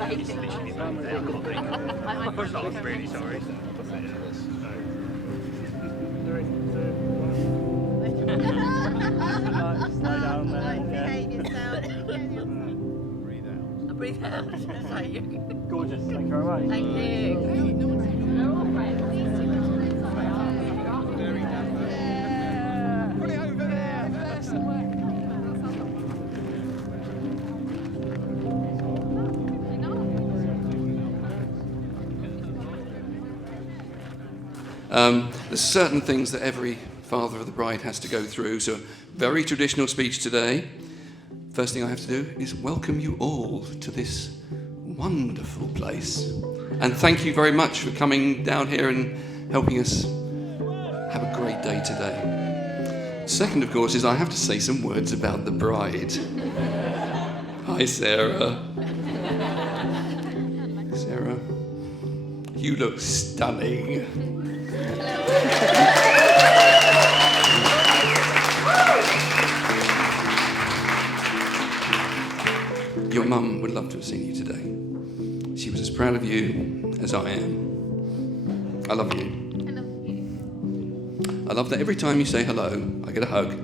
I'm really sorry. Slow down there. Breathe out. Gorgeous, thank you very much. Thank you. Put it over there. There's certain things that every father of the bride has to go through, so very traditional speech today. First thing I have to do is welcome you all to this wonderful place. And thank you very much for coming down here and helping us have a great day today. Second, of course, is I have to say some words about the bride. Hi, Sarah. Sarah, you look stunning. Your mum would love to have seen you today. She was as proud of you as I am. I love you. I love you. I love that every time you say hello, I get a hug.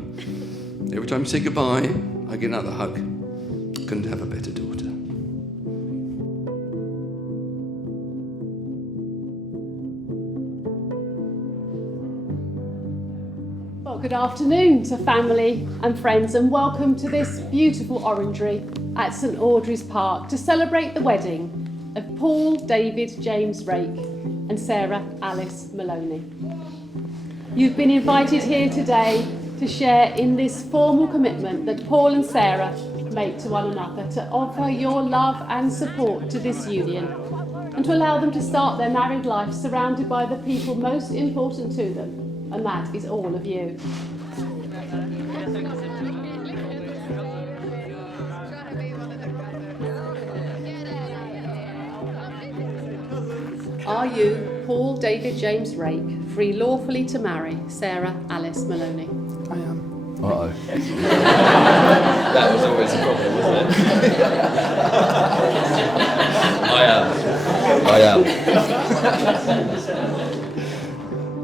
Every time you say goodbye, I get another hug. Couldn't have a better daughter. Well, good afternoon to family and friends, and welcome to this beautiful orangery at St Audries Park to celebrate the wedding of Paul David James Rake and Sarah Alice Maloney. You've been invited here today to share in this formal commitment that Paul and Sarah make to one another, to offer your love and support to this union, and to allow them to start their married life surrounded by the people most important to them, and that is all of you. Are you, Paul David James Rake, free lawfully to marry Sarah Alice Maloney? I am. Uh-oh. That was always a problem, wasn't it? I am.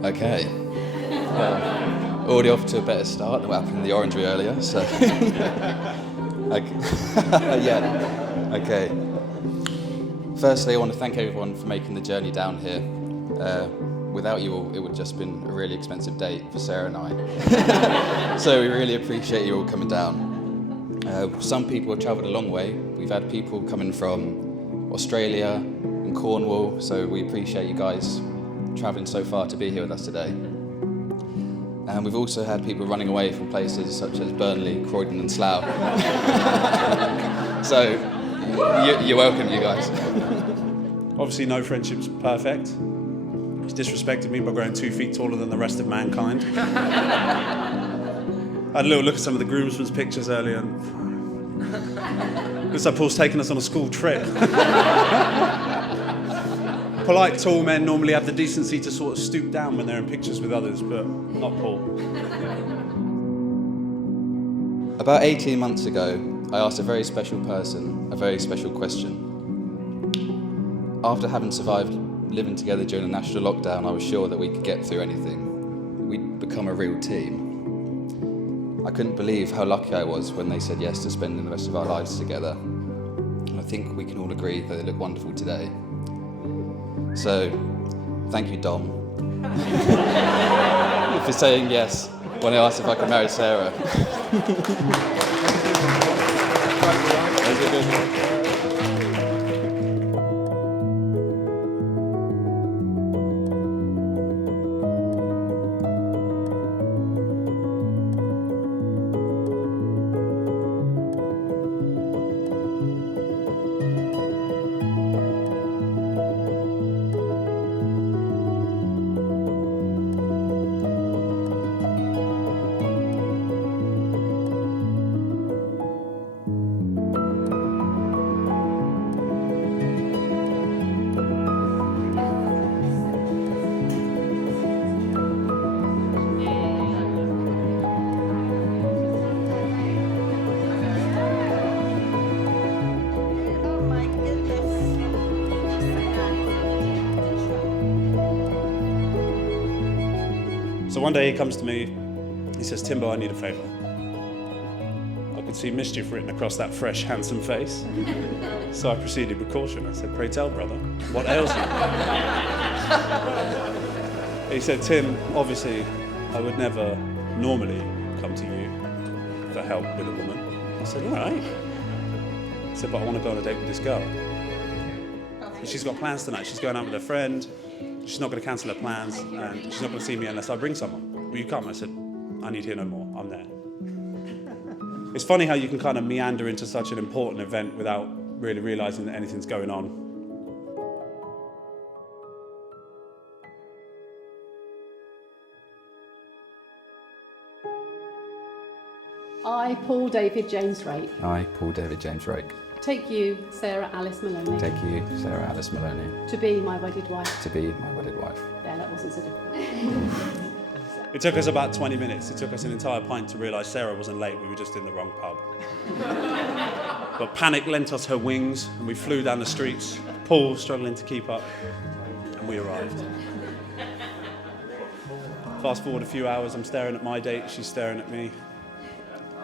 Okay. Well, already off to a better start than what happened in the orangery earlier, so... Yeah, okay. Firstly, I want to thank everyone for making the journey down here. Without you all, it would have just been a really expensive date for Sarah and I. So we really appreciate you all coming down. Some people have travelled a long way. We've had people coming from Australia and Cornwall, so we appreciate you guys travelling so far to be here with us today. And we've also had people running away from places such as Burnley, Croydon and Slough. So you're welcome, you guys. Obviously no friendship's perfect. He's disrespected me by growing 2 feet taller than the rest of mankind. I had a little look at some of the groomsmen's pictures earlier and looks like Paul's taking us on a school trip. Polite tall men normally have the decency to sort of stoop down when they're in pictures with others, but not Paul. About 18 months ago, I asked a very special person a very special question. After having survived living together during the national lockdown, I was sure that we could get through anything. We'd become a real team. I couldn't believe how lucky I was when they said yes to spending the rest of our lives together. And I think we can all agree that they look wonderful today. So, thank you, Dom, for saying yes when I asked if I could marry Sarah. So one day he comes to me, he says, Timbo, I need a favour. I could see mischief written across that fresh, handsome face. So I proceeded with caution. I said, pray tell, brother, what ails you? He said, Tim, obviously, I would never normally come to you for help with a woman. I said, all right. He said, but I want to go on a date with this girl. She's got plans tonight. She's going out with her friend. She's not going to cancel her plans, and she's not going to see me unless I bring someone. Will you come? I said, I need hear no more. I'm there. It's funny how you can kind of meander into such an important event without really realising that anything's going on. I, Paul David James Rake, I, Paul David James Rake, take you, Sarah Alice Maloney, take you, Sarah Alice Maloney, to be my wedded wife. to be my wedded wife. Yeah, that wasn't so difficult. It took us about 20 minutes. It took us an entire pint to realise Sarah wasn't late. We were just in the wrong pub. But panic lent us her wings, and we flew down the streets, Paul struggling to keep up, and we arrived. Fast forward a few hours, I'm staring at my date, she's staring at me.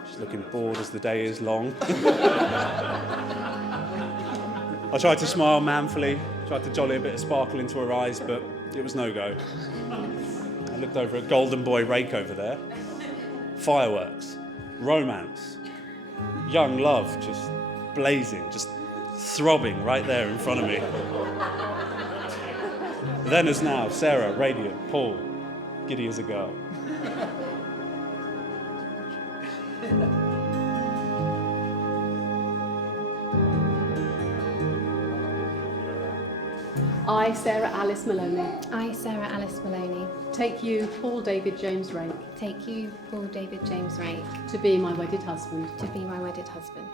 She's looking bored as the day is long. I tried to smile manfully, tried to jolly a bit of sparkle into her eyes, but it was no go. I looked over at Golden Boy Rake over there. Fireworks, romance, young love just blazing, just throbbing right there in front of me. Then as now, Sarah, radiant, Paul, giddy as a girl. I, Sarah Alice Maloney, I, Sarah Alice Maloney, take you, Paul David James Rake, take you, Paul David James Rake, to be my wedded husband. to be my wedded husband.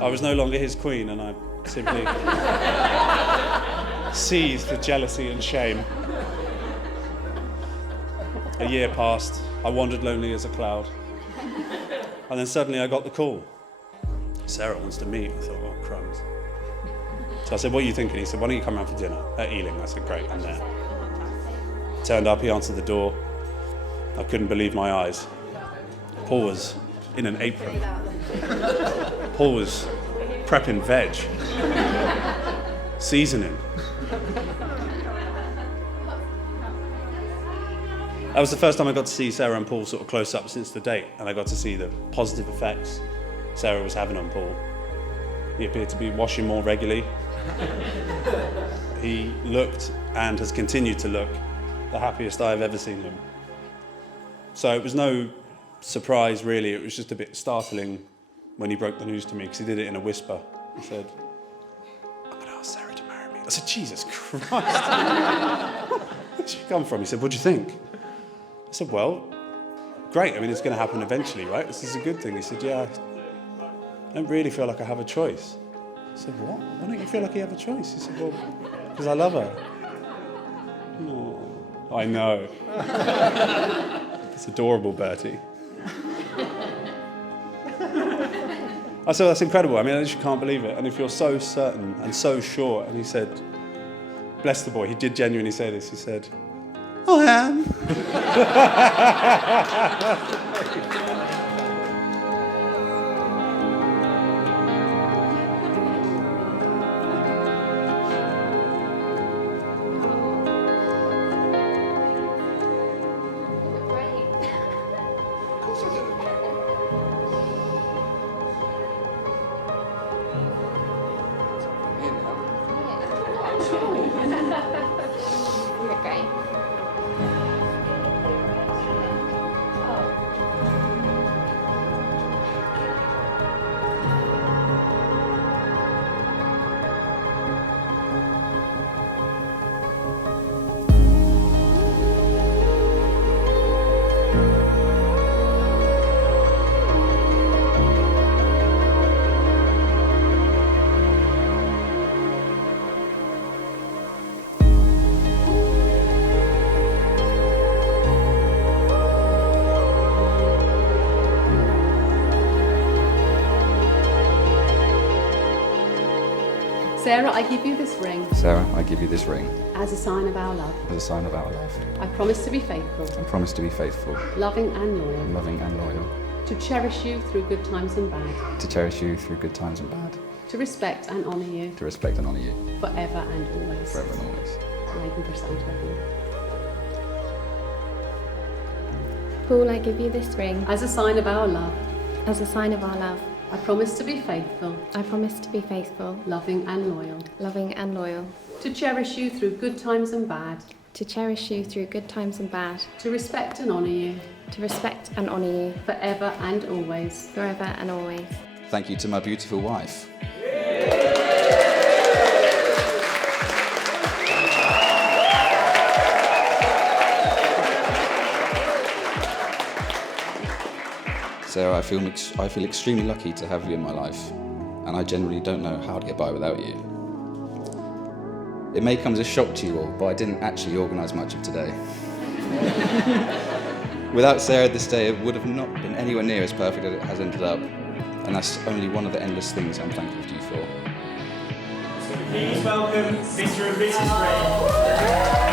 I was no longer his queen, and I simply seethed with jealousy and shame. A year passed. I wandered lonely as a cloud. And then suddenly I got the call. Sarah wants to meet. I thought, oh, crumbs. So I said, what are you thinking? He said, why don't you come round for dinner at Ealing? I said, great, I'm there. Turned up, he answered the door. I couldn't believe my eyes. Paul was in an apron. Paul was prepping veg, seasoning. That was the first time I got to see Sarah and Paul sort of close up since the date, and I got to see the positive effects Sarah was having on Paul. He appeared to be washing more regularly. He looked, and has continued to look, the happiest I've ever seen him. So it was no surprise, really. It was just a bit startling when he broke the news to me, because he did it in a whisper. He said, I'm going to ask Sarah to marry me. I said, Jesus Christ. Where'd she come from? He said, what do you think? I said, well, great. I mean, it's going to happen eventually, right? This is a good thing. He said, yeah, I don't really feel like I have a choice. I said, what? Why don't you feel like you have a choice? He said, well, because I love her. Oh, I know. It's adorable, Bertie. I said, that's incredible. I mean, I just can't believe it. And if you're so certain and so sure, and he said, bless the boy, he did genuinely say this. He said, I am. Sarah, I give you this ring Sarah, I give you this ring as a sign of our love. as a sign of our love. I promise to be faithful, I promise to be faithful, loving and loyal, loving and loyal, to cherish you through good times and bad, to cherish you through good times and bad, to respect and honour you to respect and honour you forever and always. forever and always. Now you can press down to everyone. Paul, I give you this ring As a sign of our love, as a sign of our love. I promise to be faithful, I promise to be faithful, loving and loyal, loving and loyal, to cherish you through good times and bad, to cherish you through good times and bad, to respect and honour you to respect and honour you forever and always. forever and always. Thank you to my beautiful wife. Sarah, I feel extremely lucky to have you in my life, and I generally don't know how to get by without you. It may come as a shock to you all, but I didn't actually organise much of today. Without Sarah, this day would have not been anywhere near as perfect as it has ended up, and that's only one of the endless things I'm thankful to you for. Please welcome Mr. and Mrs. Ray.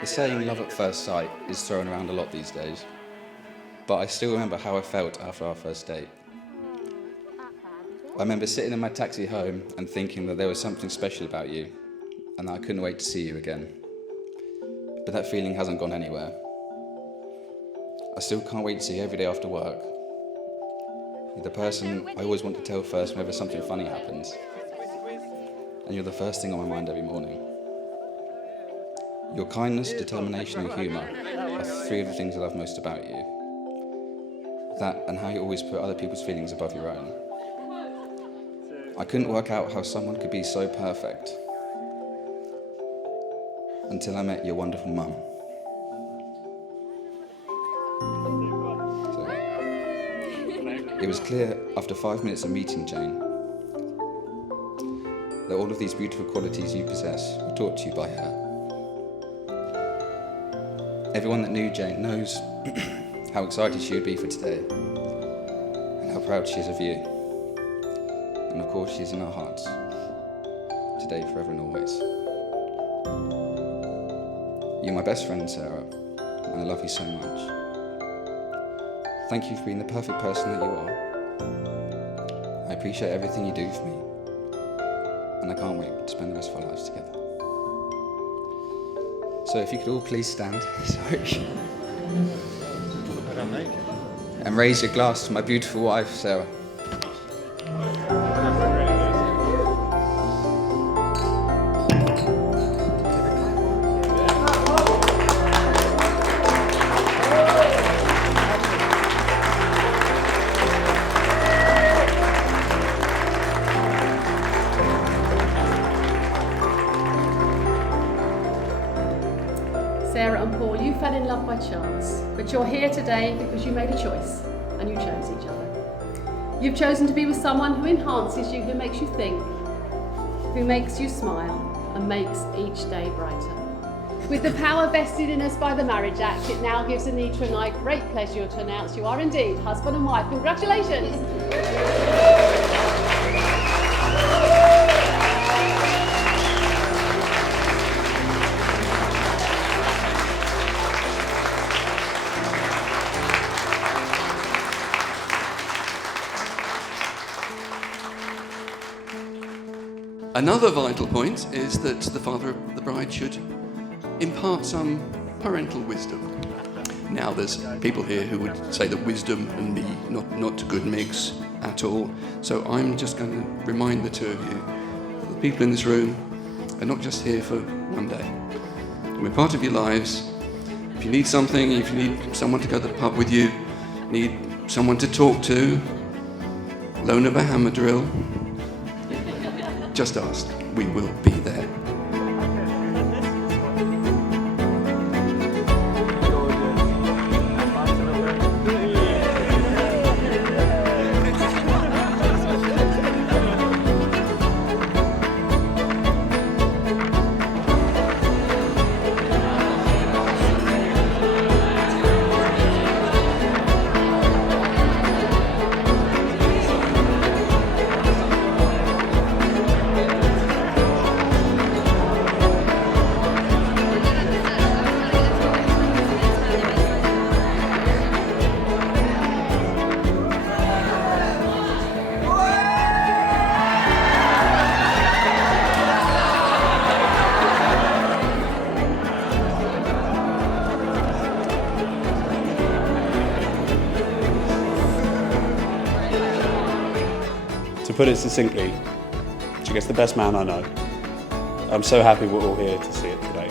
The saying love at first sight is thrown around a lot these days, but I still remember how I felt after our first date. I remember sitting in my taxi home and thinking that there was something special about you and that I couldn't wait to see you again. But that feeling hasn't gone anywhere. I still can't wait to see you every day after work. You're the person I always want to tell first whenever something funny happens. And you're the first thing on my mind every morning. Your kindness, determination and humour are three of the things I love most about you. That and how you always put other people's feelings above your own. I couldn't work out how someone could be so perfect until I met your wonderful mum. So, it was clear after 5 minutes of meeting Jane that all of these beautiful qualities you possess were taught to you by her. Everyone that knew Jane knows how excited she would be for today and how proud she is of you. And of course, she is in our hearts, today, forever and always. You're my best friend, Sarah, and I love you so much. Thank you for being the perfect person that you are. I appreciate everything you do for me, and I can't wait to spend the rest of our lives together. So if you could all please stand. Sorry. And raise your glass to my beautiful wife, Sarah. Sarah and Paul, you fell in love by chance, but you're here today because you made a choice and you chose each other. You've chosen to be with someone who enhances you, who makes you think, who makes you smile and makes each day brighter. With the power vested in us by the Marriage Act, it now gives Anita and I great pleasure to announce you are indeed husband and wife. Congratulations! Another vital point is that the father of the bride should impart some parental wisdom. Now, there's people here who would say that wisdom and me not a good mix at all. So I'm just going to remind the two of you, the people in this room are not just here for one day. We're part of your lives. If you need something, if you need someone to go to the pub with you, need someone to talk to, loan of a hammer drill, just ask. We will be there. To put it succinctly, she gets the best man I know. I'm so happy we're all here to see it today.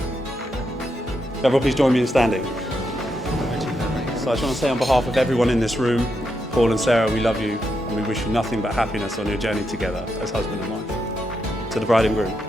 Everyone please join me in standing. So I just want to say on behalf of everyone in this room, Paul and Sarah, we love you and we wish you nothing but happiness on your journey together as husband and wife. To the bride and groom.